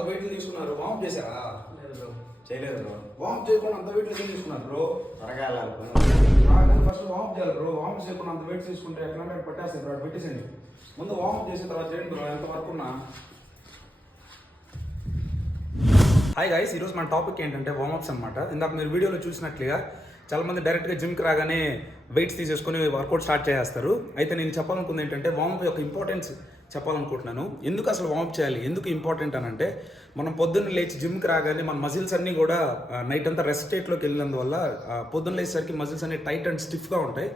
అంత వెయిట్ తీసుకున్నారు? వామ్ చేశారా? చేయలేదు బ్రో. వామ్ చేయకుండా అంత వెయిట్ తీసుకున్నారు బ్రో. త్వరగా ఫస్ట్ వామ్ చేయాలి బ్రో. వామ్ చేయకుండా అంత వెయిట్ తీసుకుంటే ఎట్లా అంటే పట్టేస్తాయి బ్రో. పెట్టేసండి ముందు. వామ్ చేసిన తర్వాత చేయండి బ్రో ఎంత వరకు ఉన్నా. హాయ్ గైస్, ఈరోజు మన టాపిక్ ఏంటంటే వార్మప్స్ అనమాట. ఇందాక మీరు వీడియోలో చూసినట్లుగా చాలామంది డైరెక్ట్గా జిమ్కి రాగానే వెయిట్స్ తీసేసుకొని వర్కౌట్ స్టార్ట్ చేస్తారు. అయితే నేను చెప్పాలనుకుంది ఏంటంటే వార్మప్ యొక్క ఇంపార్టెన్స్ చెప్పాలనుకుంటున్నాను. ఎందుకు అసలు వార్మప్ చేయాలి, ఎందుకు ఇంపార్టెంట్ అని అంటే, మనం పొద్దున్న లేచి జిమ్కి రాగానే మన మజిల్స్ అన్నీ కూడా నైట్ అంతా రెస్ట్ స్టేట్లోకి వెళ్ళినందువల్ల పొద్దున్న లేచేసరికి మజిల్స్ అన్ని టైట్ అండ్ స్టిఫ్గా ఉంటాయి.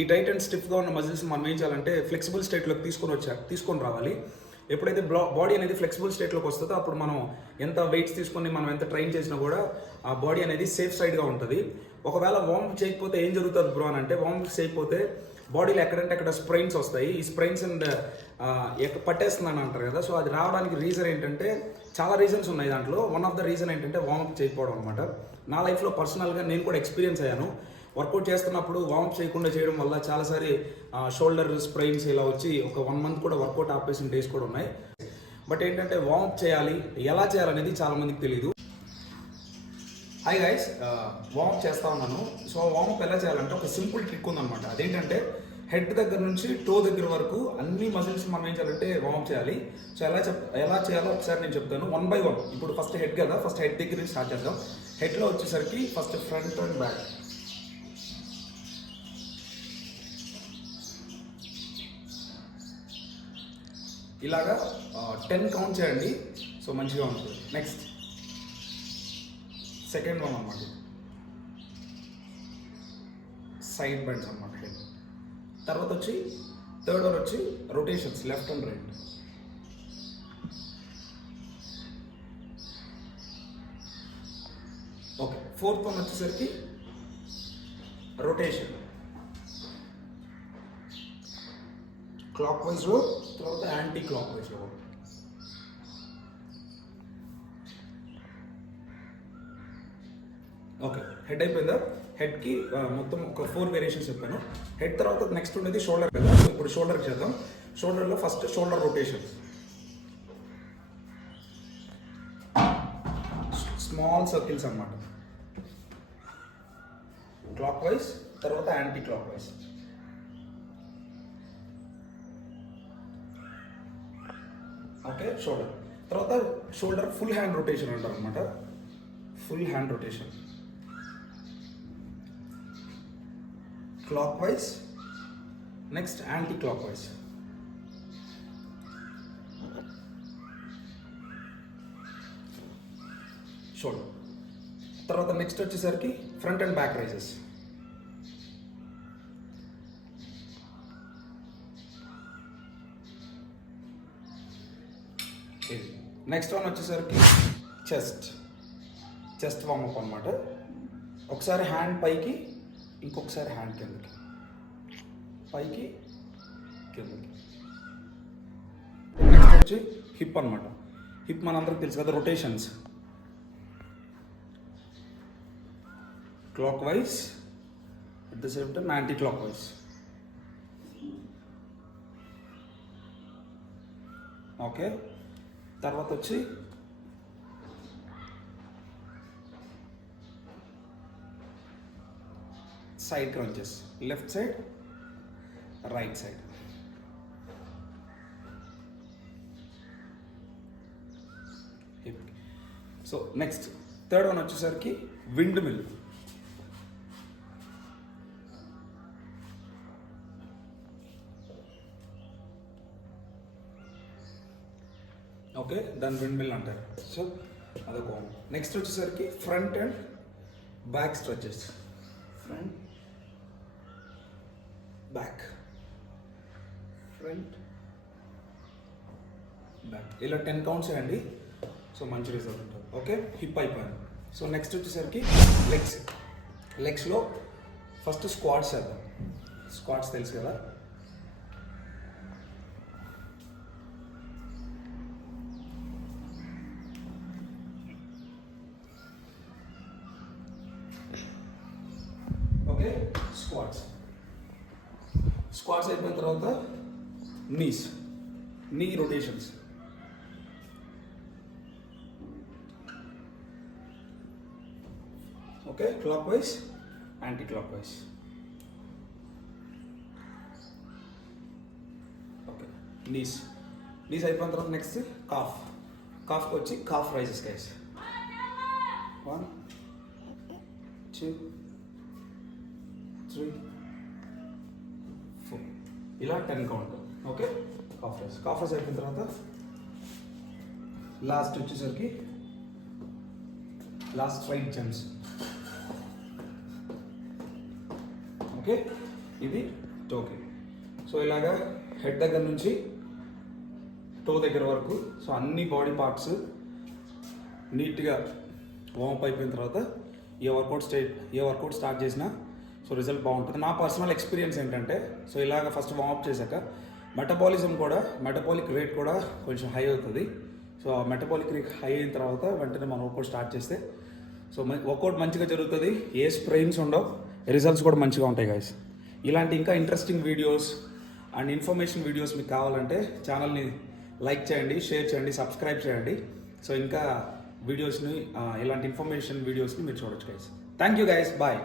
ఈ టైట్ అండ్ స్టిఫ్గా ఉన్న మజిల్స్ మనం ఏం చేయాలంటే ఫ్లెక్సిబుల్ స్టేట్లోకి తీసుకొని రావాలి. ఎప్పుడైతే బాడీ అనేది ఫ్లెక్సిబుల్ స్టేట్లోకి వస్తుందో అప్పుడు మనం ఎంత వెయిట్స్ తీసుకొని మనం ఎంత ట్రైన్ చేసినా కూడా ఆ బాడీ అనేది సేఫ్ సైడ్గా ఉంటుంది. ఒకవేళ వార్మప్ చేయకపోతే ఏం జరుగుతుంది బ్రో అని అంటే, వార్మప్ చేయకపోతే బాడీలో ఎక్కడంటే అక్కడ స్ప్రెయిన్స్ వస్తాయి. ఈ స్ప్రెయిన్స్ అండ్ పట్టేస్తుందని అంటారు కదా. సో అది రావడానికి రీజన్ ఏంటంటే, చాలా రీజన్స్ ఉన్నాయి దాంట్లో. వన్ ఆఫ్ ద రీజన్ ఏంటంటే వార్మప్ చేయకపోవడం అనమాట. నా లైఫ్లో పర్సనల్గా నేను కూడా ఎక్స్పీరియన్స్ అయ్యాను. వర్కౌట్ చేస్తున్నప్పుడు వార్మప్ చేయకుండా చేయడం వల్ల చాలాసారి షోల్డర్ స్ప్రెయిన్స్ ఇలా వచ్చి ఒక 1 month కూడా వర్కౌట్ ఆపేసిన డేస్ కూడా ఉన్నాయి. బట్ ఏంటంటే వార్మప్ చేయాలి, ఎలా చేయాలనేది చాలామందికి తెలియదు. హాయ్ గైస్, వార్మప్ చేస్తా ఉన్నాను. సో వార్మప్ ఎలా చేయాలంటే ఒక సింపుల్ ట్రిక్ ఉందన్నమాట. అదేంటంటే హెడ్ దగ్గర నుంచి టో దగ్గర వరకు అన్ని మజిల్స్ మనం ఏం చేయాలంటే వార్మప్ చేయాలి. సో ఎలా చేయాలో ఒకసారి నేను చెప్తాను 1 by 1. ఇప్పుడు ఫస్ట్ హెడ్ కదా, ఫస్ట్ హెడ్ దగ్గర నుంచి స్టార్ట్ చేద్దాం. హెడ్లో వచ్చేసరికి ఫస్ట్ ఫ్రంట్ అండ్ బ్యాక్. ఇలాగా 10 కౌంట్ చేయండి. సో మంచిగా ఉంటుంది. నెక్స్ట్ సెకండ్ వన్ అన్నమాట, సైడ్ బెండ్స్ అన్నమాట హెడ్. తర్వాత వచ్చి థర్డ్ వన్ వచ్చి rotations left and right. Okay, fourth one వచ్చేసరికి రొటేషన్ క్లాక్ వైజ్లో, తర్వాత యాంటీ క్లాక్ వైజ్లో. ఓకే, హెడ్ అయిపోయిందా? హెడ్కి మొత్తం ఒక 4 వేరియేషన్స్ చెప్పాను. హెడ్ తర్వాత నెక్స్ట్ ఉండేది షోల్డర్ కదా. సో ఇప్పుడు షోల్డర్కి చేద్దాం. షోల్డర్లో first shoulder rotation, small circles అన్నమాట. క్లాక్ వైజ్, తర్వాత anti clock wise. Okay, shoulder తర్వాత షోల్డర్ ఫుల్ హ్యాండ్ రొటేషన్ అంటారు అనమాట. Full hand rotation clockwise, next anti clock wise. Shoulder తర్వాత నెక్స్ట్ వచ్చేసరికి front and back raises. Next one వచ్చేసరికి chest warm up అనమాట. ఒకసారి హ్యాండ్ పైకి, ఇంకొకసారి హ్యాండ్ కిందకి, పైకి కిందకి. నెక్స్ట్ వచ్చి హిప్ అనమాట. హిప్ మనందరికి తెలుసు కదా, rotations clock wise, at the same time anti clock wise. Okay, తర్వాత వచ్చి side crunches, left side, right side. So next third one వచ్చేసరికి విండ్ మిల్. ఓకే, దాని విండ్ మిల్ అంటారు. సో అదొక. నెక్స్ట్ వచ్చేసరికి front and back stretches. Front, back, front, back. ఇలా 10 కౌంట్స్ చేయండి. సో మంచి రిజల్ట్ ఉంటుంది. ఓకే, హిప్ అయిపోయింది. సో నెక్స్ట్ వచ్చేసరికి లెగ్స్లో ఫస్ట్ స్క్వాట్స్ చేద్దాం. స్క్వాట్స్ తెలుసు కదా. ఓకే, స్క్వాట్స్ అయిపోయిన తర్వాత knee rotations. Okay, clockwise, anti clock wise. Okay, knees అయిపోయిన తర్వాత నెక్స్ట్ కాఫ్కి వచ్చి కాఫ్ రైజెస్ గైస్. 1 2 3 4 ఇలా 10 కౌంట్. ఓకే, కాఫ్ రైజ్ అయిపోయిన తర్వాత లాస్ట్ వచ్చేసరికి లాస్ట్ రైట్ జంప్స్. ఓకే, ఇది టోకి. సో ఇలాగా హెడ్ దగ్గర నుంచి టో దగ్గర వరకు సో అన్ని బాడీ పార్ట్స్ నీట్గా వార్మప్ అయిపోయిన తర్వాత ఏ వర్కౌట్ స్టార్ట్ చేసినా సో రిజల్ట్ బాగుంటుంది. నా పర్సనల్ ఎక్స్పీరియన్స్ ఏంటంటే సో ఇలాగ ఫస్ట్ వార్మప్ చేశాక మెటబాలిక్ రేట్ కూడా కొంచెం హై అవుతుంది. సో ఆ మెటబాలిక్ రేట్ హై అయిన తర్వాత వెంటనే మనం వర్కౌట్ స్టార్ట్ చేస్తే సో వర్కౌట్ మంచిగా జరుగుతుంది, ఏ స్ప్రెయిన్స్ ఉండవు, రిజల్ట్స్ కూడా మంచిగా ఉంటాయి గైస్. ఇలాంటి ఇంకా interesting videos and information videos మీకు కావాలంటే ఛానల్ని లైక్ చేయండి, షేర్ చేయండి, సబ్స్క్రైబ్ చేయండి. సో ఇంకా వీడియోస్ని ఇలాంటి ఇన్ఫర్మేషన్ వీడియోస్ని మీరు చూడొచ్చు guys. Thank you guys, bye.